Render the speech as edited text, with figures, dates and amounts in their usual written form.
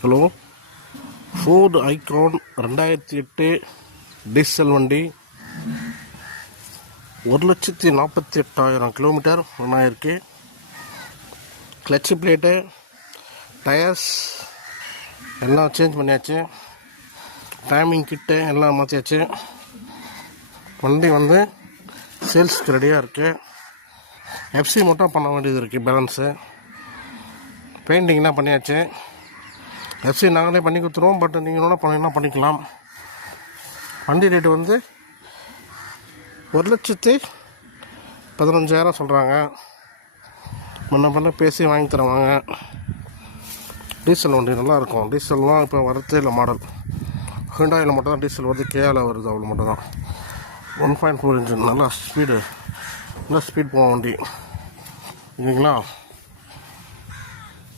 Hello, Ford icon 2008 diesel வண்டி 1,48,000 kilometre run ஆகிருக்கு. கிளட்சி plate, tyres எல்லாம் சேஞ்ச் பண்ணியாச்சு. டைமிங் கிட்டு எல்லாம் மாற்றியாச்சு. வண்டி சேல்ஸுக்கு ரெடியாக இருக்குது. எஃப்சி மட்டும் பண்ண வேண்டியது இருக்குது, பேலன்ஸு. பெயிண்டிங்லாம் பண்ணியாச்சு. எஃப்சி நாங்களே பண்ணி கொடுத்துருவோம். பட் நீங்கள் என்ன பண்ணிங்கன்னா பண்ணிக்கலாம். வண்டி ரேட்டு 1,15,000 சொல்கிறாங்க. முன்ன பேசி வாங்கி தருவாங்க. டீசல் வண்டி நல்லாயிருக்கும். டீசல்லாம் இப்போ வரதே இல்லை மாடல். ஹுண்டாயில் மட்டும் தான் டீசல் வருது, கேஆவில் வருது, அவ்வளோ மட்டும் தான். 1.4 இன்ஜின், நல்லா ஸ்பீட் போகும் வண்டி. இல்லைங்களா?